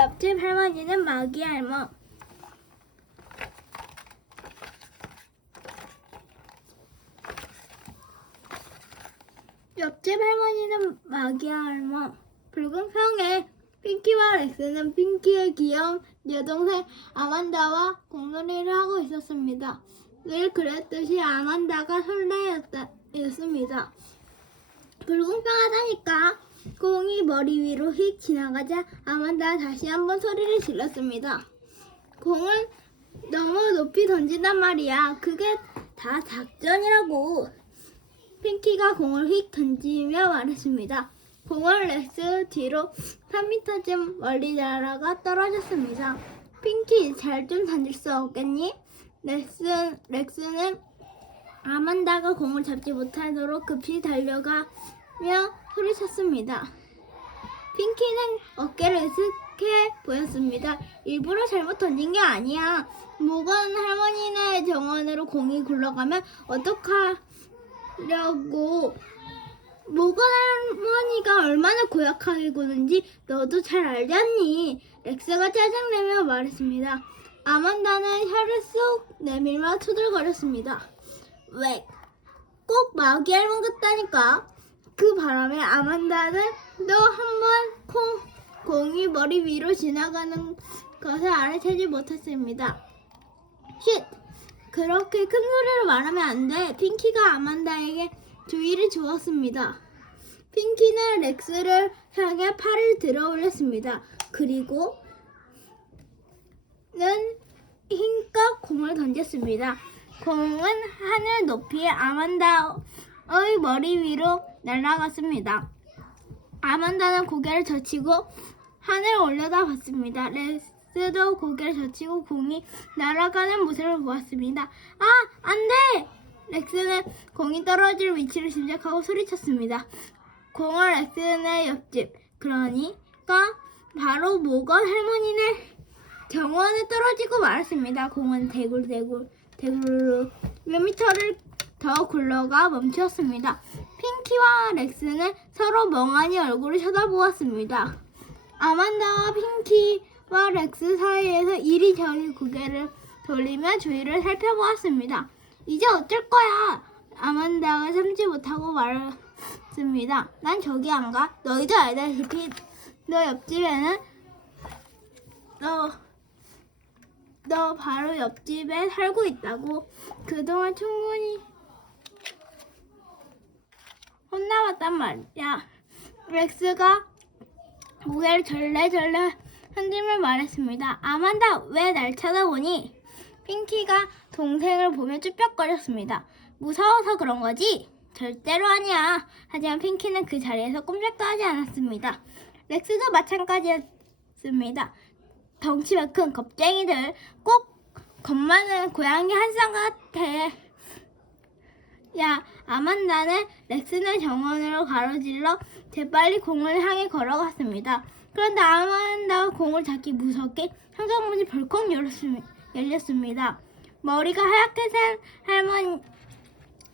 옆집 할머니는 마귀 할머. 옆집 할머니는 마귀 할머. 붉은 평에 핑키와 렉스는 핑키의 귀여운 여동생 아만다와 공놀이를 하고 있었습니다. 늘 그랬듯이 아만다가 설레였습니다. 불공평하다니까. 공이 머리 위로 휙 지나가자 아만다가 다시 한번 소리를 질렀습니다. 공을 너무 높이 던진단 말이야. 그게 다 작전이라고. 핑키가 공을 휙 던지며 말했습니다. 공은 렉스 뒤로 3m쯤 멀리 날아가 떨어졌습니다. 핑키, 잘 좀 던질 수 없겠니? 렉스는 아만다가 공을 잡지 못하도록 급히 달려가며 소리쳤습니다. 핑키는 어깨를 으쓱해 보였습니다. 일부러 잘못 던진 게 아니야. 모건 할머니네 정원으로 공이 굴러가면 어떡하려고. 모건 할머니가 얼마나 고약하게 구는지 너도 잘 알지 않니? 렉스가 짜증내며 말했습니다. 아만다는 혀를 쏙 내밀며 투덜거렸습니다. 왜? 꼭 마귀 할멈 같다니까. 그 바람에 아만다는 또 한 번 공이 머리 위로 지나가는 것을 알아채지 못했습니다. 쉿! 그렇게 큰 소리로 말하면 안 돼. 핑키가 아만다에게 주의를 주었습니다. 핑키는 렉스를 향해 팔을 들어 올렸습니다. 그리고 는 힘껏 공을 던졌습니다. 공은 하늘 높이에 아만다의 머리 위로 날아갔습니다. 아만다는 고개를 젖히고 하늘을 올려다봤습니다. 렉스도 고개를 젖히고 공이 날아가는 모습을 보았습니다. 아, 안 돼! 렉스는 공이 떨어질 위치를 짐작하고 소리쳤습니다. 공은 렉스의 옆집, 그러니까 바로 모건 할머니네 정원에 떨어지고 말았습니다. 공은 대굴로 몇 미터를 더 굴러가 멈추었습니다. 핑키와 렉스는 서로 멍하니 얼굴을 쳐다보았습니다. 아만다와 핑키와 렉스 사이에서 이리저리 고개를 돌리며 주위를 살펴보았습니다. 이제 어쩔 거야? 아만다가 참지 못하고 말했습니다. 난 저기 안 가. 너희도 알다시피 너 옆집에는 너 바로 옆집에 살고 있다고. 그동안 충분히 혼나봤단 말이야. 렉스가 고개를 절레절레 흔들며 말했습니다. 아만다, 왜 날 쳐다보니? 핑키가 동생을 보며 쭈뼛거렸습니다. 무서워서 그런 거지? 절대로 아니야. 하지만 핑키는 그 자리에서 꼼짝도 하지 않았습니다. 렉스도 마찬가지였습니다. 덩치가 큰 겁쟁이들, 꼭 겁많은 고양이 한 쌍 같아. 야, 아만다는 렉스네 정원으로 가로질러 재빨리 공을 향해 걸어갔습니다. 그런데 아만다가 공을 잡기 무섭게 현관문이 벌컥 열렸습니다. 머리가 하얗게 산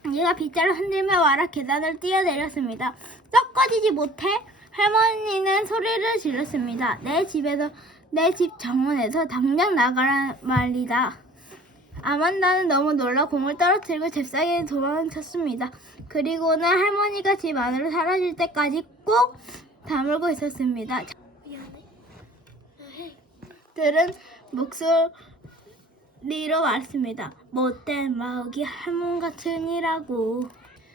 할머니가 빗자루 흔들며 와라 계단을 뛰어내렸습니다. 썩 꺼지지 못해? 할머니는 소리를 질렀습니다. 내 집 정원에서 당장 나가란 말이다. 아만다는 너무 놀라 공을 떨어뜨리고 잽싸게 도망쳤습니다. 그리고는 할머니가 집 안으로 사라질 때까지 꼭 다물고 있었습니다. 들은 목소리로 말했습니다. 못된 마귀 할멈 같으니라고.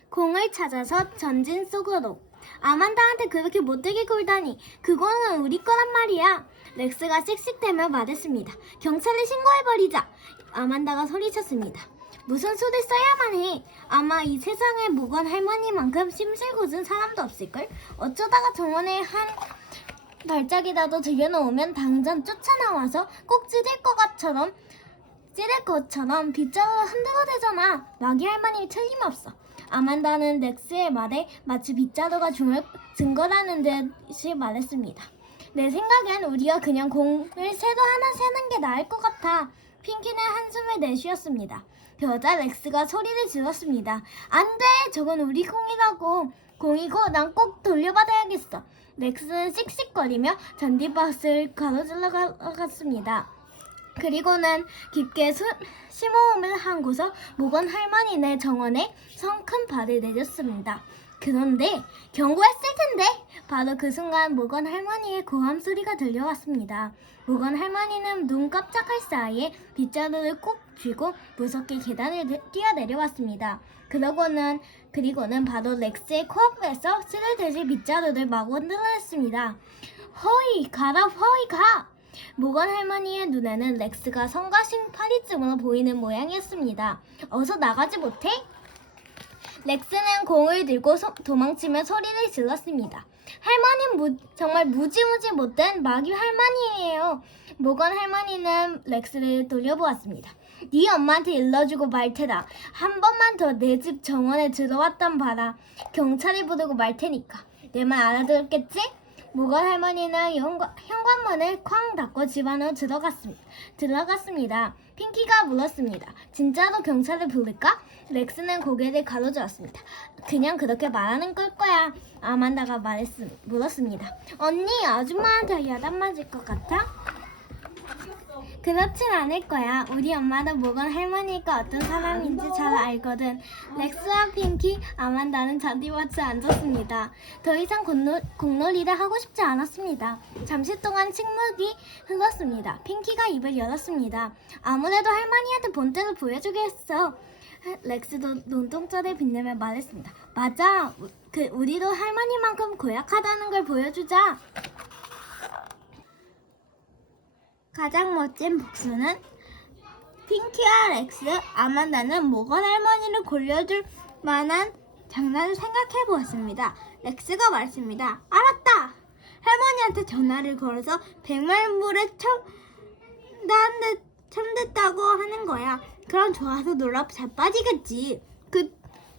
공을 찾아서 전진 속으로. 아만다한테 그렇게 못되게 굴다니. 그거는 우리 거란 말이야. 렉스가 씩씩대며 말했습니다. 경찰에 신고해버리자. 아만다가 소리쳤습니다. 무슨 수를 써야만 해. 아마 이 세상에 모건 할머니만큼 심술궂은 사람도 없을걸. 어쩌다가 정원에 한 발작이라도 들여놓으면 당장 쫓아나와서 꼭 찌를 것처럼 빗자루 흔들어대잖아. 마귀 할머니 틀림없어. 아만다는 렉스의 말에 마치 빗자루가 증거라는 듯이 말했습니다. 내 생각엔 우리가 그냥 공을 새도 하나 세는 게 나을 것 같아. 핑키는 한숨을 내쉬었습니다. 그러자 렉스가 소리를 질렀습니다. 안 돼! 저건 우리 공이라고. 공이고 난 꼭 돌려받아야겠어. 렉스는 씩씩거리며 잔디밭을 가로질러 갔습니다. 그리고는 깊게 심호흡을 하고서 모건 할머니네 정원에 성큰 발을 내렸습니다. 그런데 경고했을 텐데 바로 그 순간 모건 할머니의 고함 소리가 들려왔습니다. 모건 할머니는 눈 깜짝할 사이에 빗자루를 꼭 쥐고 무섭게 계단을 뛰어내려왔습니다. 그리고는 바로 렉스의 코앞에서 쓰러질 빗자루를 마구 흔들어냈습니다. 허이 가라 허이 가! 모건 할머니의 눈에는 렉스가 성가신 파리쯤으로 보이는 모양이었습니다. 어서 나가지 못해? 렉스는 공을 들고 도망치며 소리를 질렀습니다. 할머니는 정말 무지무지 못된 마귀 할머니예요. 모건 할머니는 렉스를 돌려보았습니다. 네 엄마한테 일러주고 말 테다. 한 번만 더 내 집 정원에 들어왔단 봐라. 경찰을 부르고 말 테니까. 내 말 알아들었겠지? 모건 할머니는 현관문을 쾅 닫고 집 안으로 들어갔습니다. 핑키가 물었습니다. 진짜로 경찰을 부를까? 렉스는 고개를 가로저었습니다. 그냥 그렇게 말하는 걸 거야. 아만다가 물었습니다. 언니, 아줌마한테 야단 맞을 것 같아? 그렇진 않을 거야. 우리 엄마도 모건 할머니가 어떤 사람인지 잘 알거든. 렉스와 핑키, 아만다는 잔디밭에 앉았습니다. 더 이상 공놀이를 하고 싶지 않았습니다. 잠시 동안 침묵이 흘렀습니다. 핑키가 입을 열었습니다. 아무래도 할머니한테 본때를 보여주겠어. 렉스도 눈동자를 빛내며 말했습니다. 맞아. 우리도 할머니만큼 고약하다는 걸 보여주자. 가장 멋진 복수는 핑키와 렉스, 아만다는 모건 할머니를 골려줄 만한 장난을 생각해 보았습니다. 렉스가 말했습니다. 알았다! 할머니한테 전화를 걸어서 백말물에 참됐다고 하는 거야. 그럼 좋아서 놀라 자빠지겠지.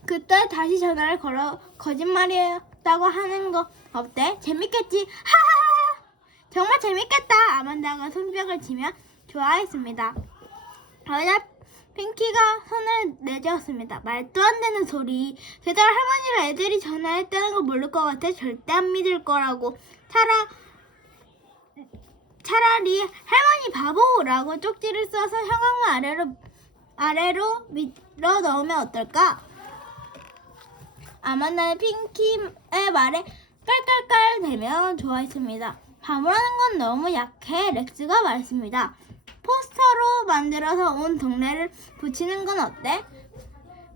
그때 다시 전화를 걸어 거짓말이었다고 하는 거 어때? 재밌겠지? 하하하! 정말 재밌겠다. 아만다가 손뼉을 치며 좋아했습니다. 그러자 핑키가 손을 내저었습니다. 말도 안 되는 소리. 게다가 할머니를 애들이 전화했다는 걸 모를 것 같아. 절대 안 믿을 거라고. 차라리 할머니 바보라고 쪽지를 써서 현관문 아래로 밀어 넣으면 어떨까? 아만다는 핑키의 말에 깔깔깔 대며 좋아했습니다. 바보라는 건 너무 약해. 렉스가 말했습니다. 포스터로 만들어서 온 동네를 붙이는 건 어때?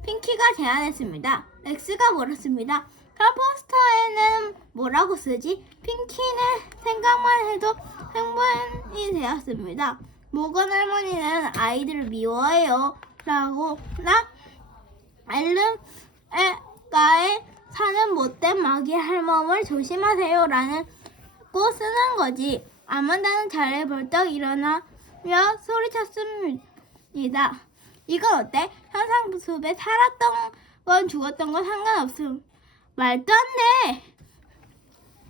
핑키가 제안했습니다. 렉스가 물었습니다. 그럼 포스터에는 뭐라고 쓰지? 핑키는 생각만 해도 흥분이 되었습니다. 모건 할머니는 아이들을 미워해요. 라고나 엘름가에 사는 못된 마귀 할멈을 조심하세요. 라는 꼭 쓰는 거지. 아만다는 자리에 벌떡 일어나며 소리쳤습니다. 이건 어때? 현상 숲에 살았던 건 죽었던 건 상관없음. 말도 안 돼!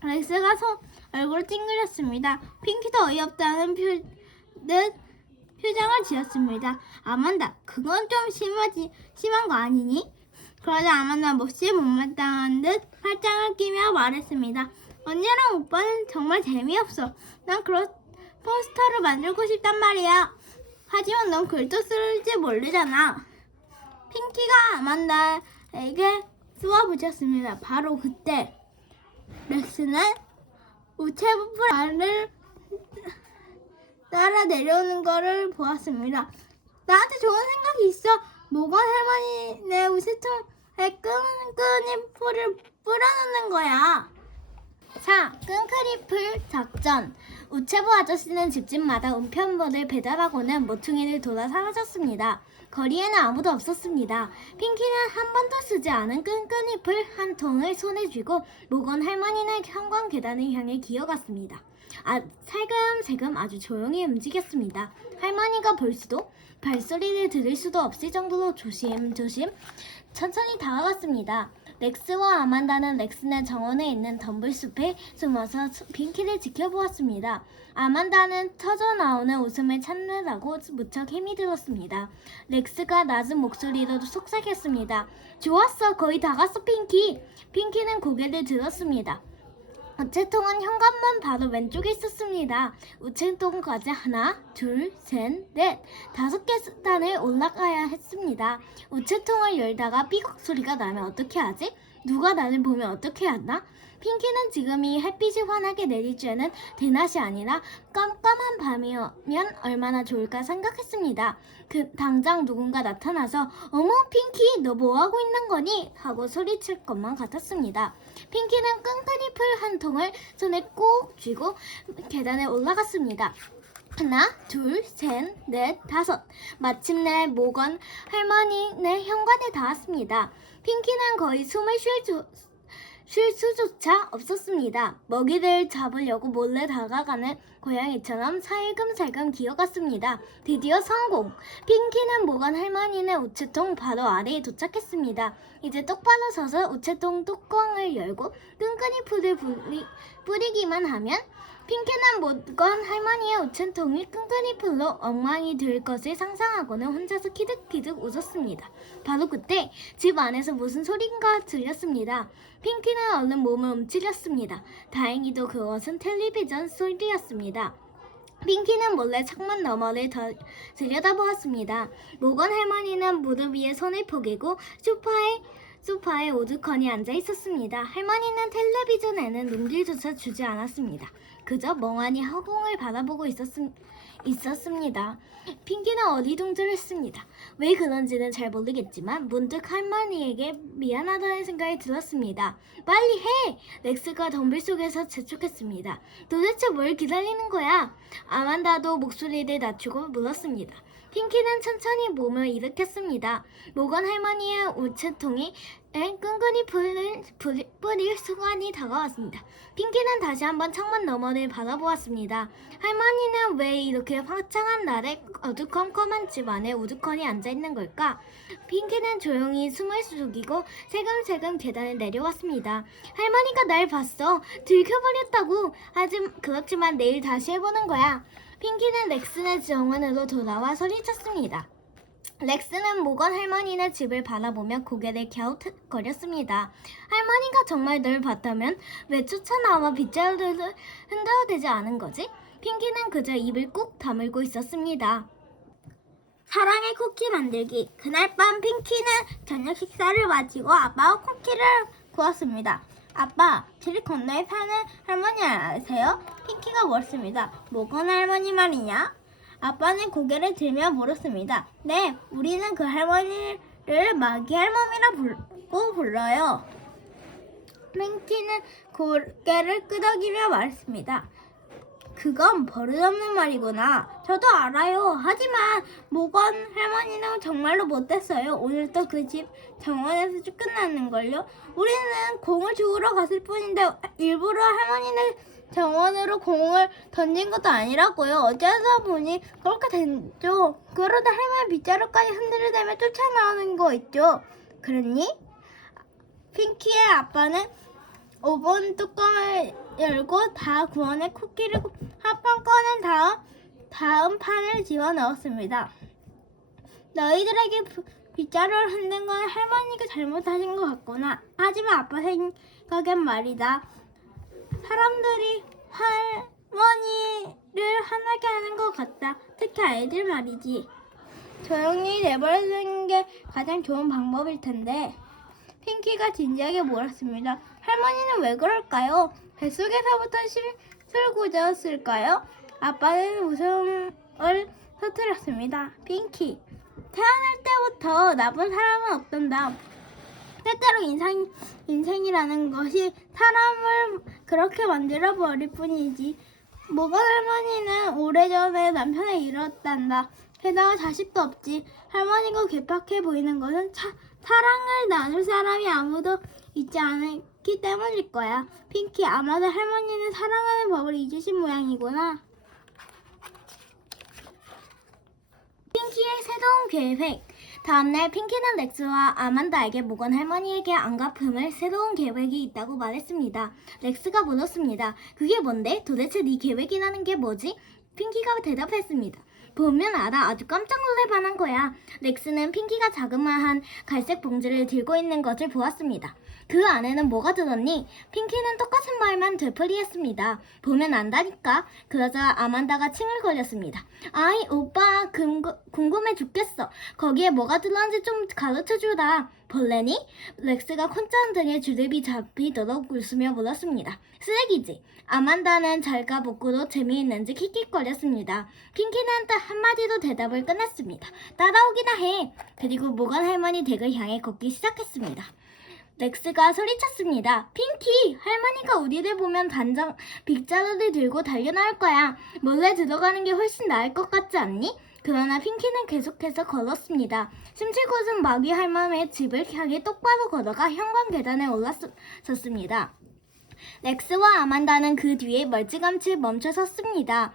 렉스가 얼굴을 찡그렸습니다. 핑키도 어이없다는 표정을 지었습니다. 아만다, 그건 좀 심한 거 아니니? 그러자 아만다 몹시 못마땅한 듯 팔짱을 끼며 말했습니다. 언니랑 오빠는 정말 재미없어. 난 그런 포스터를 만들고 싶단 말이야. 하지만 넌 글도 쓸지 모르잖아. 핑키가 아만다에게 쏘아붙였습니다. 바로 그때 렉스는 우체부풀 알을 따라 내려오는 것을 보았습니다. 나한테 좋은 생각이 있어. 모건 할머니네 우체통에 끈끈이 풀을 뿌려놓는 거야. 자, 끈크리풀 작전. 우체부 아저씨는 집집마다 우편물을 배달하고는 모퉁이를 돌아 사라졌습니다. 거리에는 아무도 없었습니다. 핑키는 한 번도 쓰지 않은 끈끈이풀 한 통을 손에 쥐고 모건 할머니는 현관 계단을 향해 기어갔습니다. 살금살금 아주 조용히 움직였습니다. 할머니가 볼 수도 발소리를 들을 수도 없을 정도로 조심조심 천천히 다가갔습니다. 렉스와 아만다는 렉스네 정원에 있는 덤불숲에 숨어서 핑키를 지켜보았습니다. 아만다는 터져나오는 웃음을 참느라고 무척 힘이 들었습니다. 렉스가 낮은 목소리로 속삭였습니다. 좋았어, 거의 다 갔어 핑키. 핑키는 고개를 들었습니다. 우체통은 현관문 바로 왼쪽에 있었습니다. 우체통까지 하나, 둘, 셋, 넷, 5계단을 올라가야 했습니다. 우체통을 열다가 삐걱 소리가 나면 어떻게 하지? 누가 나를 보면 어떻게 하나? 핑키는 지금이 햇빛이 환하게 내릴 줄에는 대낮이 아니라 깜깜한 밤이면 얼마나 좋을까 생각했습니다. 당장 누군가 나타나서 어머 핑키 너 뭐하고 있는 거니? 하고 소리칠 것만 같았습니다. 핑키는 끈끈이 풀 한 통을 손에 꼭 쥐고 계단에 올라갔습니다. 하나, 둘, 셋, 넷, 5. 마침내 모건 할머니네 현관에 닿았습니다. 핑키는 거의 숨을 쉴 수조차 없었습니다. 먹이를 잡으려고 몰래 다가가는 고양이처럼 살금살금 기어갔습니다. 드디어 성공! 핑키는 모건 할머니네 우체통 바로 아래에 도착했습니다. 이제 똑바로 서서 우체통 뚜껑을 열고 끈끈이 풀을 뿌리기만 하면 핑키는 모건 할머니의 우체통이 끈끈이 풀로 엉망이 될 것을 상상하고는 혼자서 키득키득 웃었습니다. 바로 그때 집 안에서 무슨 소린가 들렸습니다. 핑키는 얼른 몸을 움츠렸습니다. 다행히도 그것은 텔레비전 소리였습니다. 핑키는 몰래 창문 너머를 들여다보았습니다. 모건 할머니는 무릎 위에 손을 포개고 소파에 오두커니 앉아 있었습니다. 할머니는 텔레비전에는 눈길조차 주지 않았습니다. 그저 멍하니 허공을 바라보고 있었습니다. 핑키는 어리둥절했습니다. 왜 그런지는 잘 모르겠지만 문득 할머니에게 미안하다는 생각이 들었습니다. 빨리 해! 렉스가 덤벨 속에서 재촉했습니다. 도대체 뭘 기다리는 거야? 아만다도 목소리를 낮추고 물었습니다. 핑키는 천천히 몸을 일으켰습니다. 모건 할머니의 우체통이 끈끈이 뿌릴 순간이 다가왔습니다. 핑키는 다시 한번 창문 너머를 바라보았습니다. 할머니는 왜 이렇게 화창한 날에 어두컴컴한 집 안에 우두커니 앉아있는 걸까? 핑키는 조용히 숨을 죽이고 세금세금 계단을 내려왔습니다. 할머니가 날 봤어. 들켜버렸다고. 그렇지만 내일 다시 해보는 거야. 핑키는 렉스네 정원으로 돌아와 소리쳤습니다. 렉스는 모건 할머니네 집을 바라보며 고개를 갸웃거렸습니다. 할머니가 정말 널 봤다면 왜 쫓아나와 빗자루를 흔들어대지 않은 거지? 핑키는 그저 입을 꾹 다물고 있었습니다. 사랑의 쿠키 만들기. 그날 밤 핑키는 저녁 식사를 마치고 아빠와 쿠키를 구웠습니다. 아빠, 길 건너에 사는 할머니 아세요? 핑키가 물었습니다. 모건 할머니 말이냐? 아빠는 고개를 들며 물었습니다. 네, 우리는 그 할머니를 마기 할머니라고 불러요. 핑키는 고개를 끄덕이며 말했습니다. 그건 버릇없는 말이구나. 저도 알아요. 하지만 모건 할머니는 정말로 못됐어요. 오늘 또 그 집 정원에서 쫓겨났는걸요. 우리는 공을 주우러 갔을 뿐인데 일부러 할머니는 정원으로 공을 던진 것도 아니라고요. 어쩌다 보니 그렇게 됐죠. 그러다 할머니 빗자루까지 흔들어대며 쫓아나오는 거 있죠. 그랬니? 핑키의 아빠는 오븐 뚜껑을 열고 다 구워낸 쿠키를 한 판 꺼낸 다음 판을 집어넣었습니다. 너희들에게 빗자루를 흔든 건 할머니가 잘못하신 것 같구나. 하지만 아빠 생각엔 말이다. 사람들이 할머니를 화나게 하는 것 같다. 특히 아이들 말이지. 조용히 내버려두는 게 가장 좋은 방법일 텐데. 핑키가 진지하게 물었습니다. 할머니는 왜 그럴까요? 뱃속에서부터 슬구졌을까요? 아빠는 웃음을 터뜨렸습니다. 핑키, 태어날 때부터 나쁜 사람은 없단다. 때때로 인생이라는 것이 사람을 그렇게 만들어버릴 뿐이지. 모건 할머니는 오래전에 남편을 잃었단다. 게다가 자식도 없지. 할머니가 괴팍해 보이는 것은 사랑을 나눌 사람이 아무도 있지 않기 때문일 거야. 핑키, 아마도 할머니는 사랑하는 법을 잊으신 모양이구나. 핑키의 새로운 계획. 다음날 핑키는 렉스와 아만다에게 모건 할머니에게 안 갚음을 새로운 계획이 있다고 말했습니다. 렉스가 물었습니다. 그게 뭔데? 도대체 네 계획이라는 게 뭐지? 핑키가 대답했습니다. 보면 알아. 아주 깜짝 놀랄 만한 거야. 렉스는 핑키가 자그마한 갈색 봉지를 들고 있는 것을 보았습니다. 그 안에는 뭐가 들었니? 핑키는 똑같은 말만 되풀이했습니다. 보면 안다니까. 그러자 아만다가 칭얼거렸습니다. 아이 오빠 궁금해 죽겠어. 거기에 뭐가 들었는지 좀 가르쳐주라. 벌레니? 렉스가 콘짜한 등에 주름이 잡히도록 웃으며 물었습니다. 쓰레기지. 아만다는 잘가 복구로 재미있는지 킥킥거렸습니다. 핑키는 딱 한마디로 대답을 끝냈습니다. 따라오기나 해. 그리고 모건 할머니 댁을 향해 걷기 시작했습니다. 렉스가 소리쳤습니다. 핑키! 할머니가 우리를 보면 단장 빗자루를 들고 달려나올 거야. 몰래 들어가는 게 훨씬 나을 것 같지 않니? 그러나 핑키는 계속해서 걸었습니다. 심칠궂은 마귀 할머니의 집을 향해 똑바로 걸어가 현관 계단에 올라섰습니다. 렉스와 아만다는 그 뒤에 멀찌감치 멈춰 섰습니다.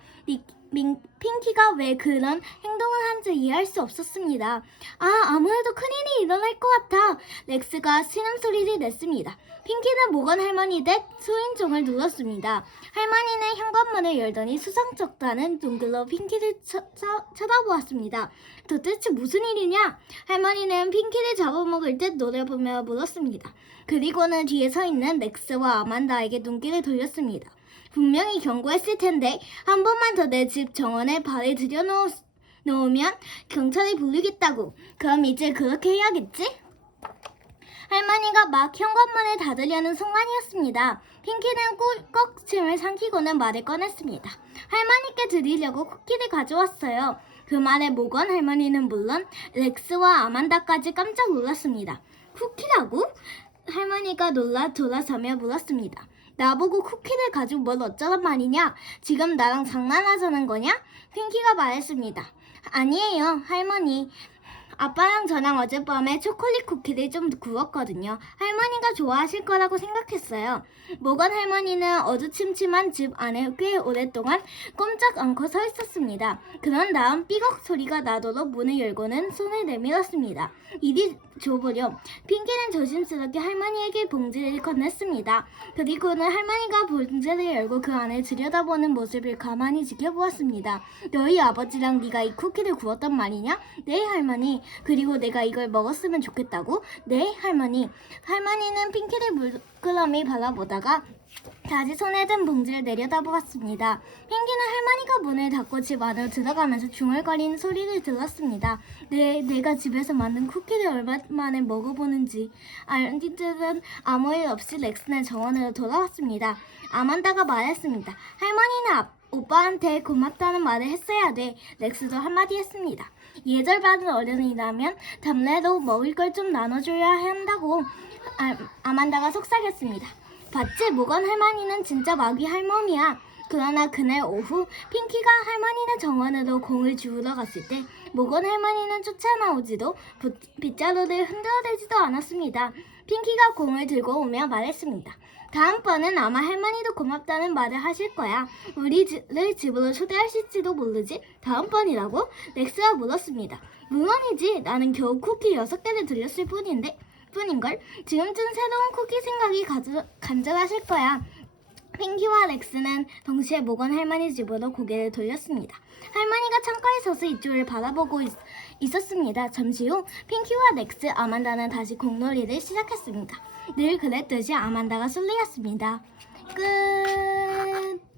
핑키가 왜 그런 행동을 한지 이해할 수 없었습니다. 아무래도 큰일이 일어날 것 같아. 렉스가 신음소리를 냈습니다. 핑키는 모건 할머니 댁 초인종을 눌렀습니다. 할머니는 현관문을 열더니 수상쩍다는 눈글로 핑키를 쳐다보았습니다. 도대체 무슨 일이냐? 할머니는 핑키를 잡아먹을 듯 노려보며 물었습니다. 그리고는 뒤에 서 있는 렉스와 아만다에게 눈길을 돌렸습니다. 분명히 경고했을 텐데 한 번만 더 내 집 정원에 발을 들여놓으면 경찰이 부르겠다고. 그럼 이제 그렇게 해야겠지? 할머니가 막 현관문을 닫으려는 순간이었습니다. 핑키는 꼭 침을 삼키고는 말을 꺼냈습니다. 할머니께 드리려고 쿠키를 가져왔어요. 그 말에 모건 할머니는 물론 렉스와 아만다까지 깜짝 놀랐습니다. 쿠키라고? 할머니가 놀라 돌아서며 물었습니다. 나보고 쿠키를 가지고 뭘 어쩌란 말이냐? 지금 나랑 장난하자는 거냐? 핑키가 말했습니다. 아니에요, 할머니. 아빠랑 저랑 어젯밤에 초콜릿 쿠키를 좀 구웠거든요. 할머니가 좋아하실 거라고 생각했어요. 모건 할머니는 어두침침한 집 안에 꽤 오랫동안 꼼짝 않고 서 있었습니다. 그런 다음 삐걱 소리가 나도록 문을 열고는 손을 내밀었습니다. 이리 줘보렴. 핑키는 조심스럽게 할머니에게 봉지를 건넸습니다. 그리고는 할머니가 봉지를 열고 그 안을 들여다보는 모습을 가만히 지켜보았습니다. 너희 아버지랑 네가 이 쿠키를 구웠단 말이냐? 네, 할머니. 그리고 내가 이걸 먹었으면 좋겠다고? 네, 할머니. 할머니는 핑키를 물끄러미 바라보다가 다시 손에 든 봉지를 내려다보았습니다. 핑키는 할머니가 문을 닫고 집 안으로 들어가면서 중얼거리는 소리를 들었습니다. 내가 집에서 만든 쿠키를 얼마만에 먹어보는지. 아이들은 아무 일 없이 렉스는 정원으로 돌아왔습니다. 아만다가 말했습니다. 할머니는 오빠한테 고맙다는 말을 했어야 돼. 렉스도 한마디 했습니다. 예절받은 어른이라면 담례로 먹을 걸 좀 나눠줘야 한다고 아만다가 속삭였습니다. 봤지? 모건 할머니는 진짜 마귀 할멈이야. 그러나 그날 오후 핑키가 할머니네 정원으로 공을 주우러 갔을 때 모건 할머니는 쫓아나오지도 빗자루를 흔들어대지도 않았습니다. 핑키가 공을 들고 오며 말했습니다. 다음번은 아마 할머니도 고맙다는 말을 하실 거야. 우리를 집으로 초대하실지도 모르지? 다음번이라고? 렉스가 물었습니다. 물론이지. 나는 겨우 쿠키 6개를 들렸을 뿐인걸. 지금쯤 새로운 쿠키 생각이 간절하실 거야. 핑키와 렉스는 동시에 모건 할머니 집으로 고개를 돌렸습니다. 할머니가 창가에 서서 이쪽을 바라보고 있었습니다. 잠시 후 핑키와 렉스, 아만다는 다시 공놀이를 시작했습니다. 늘 그랬듯이 아만다가 순리였습니다. 끝.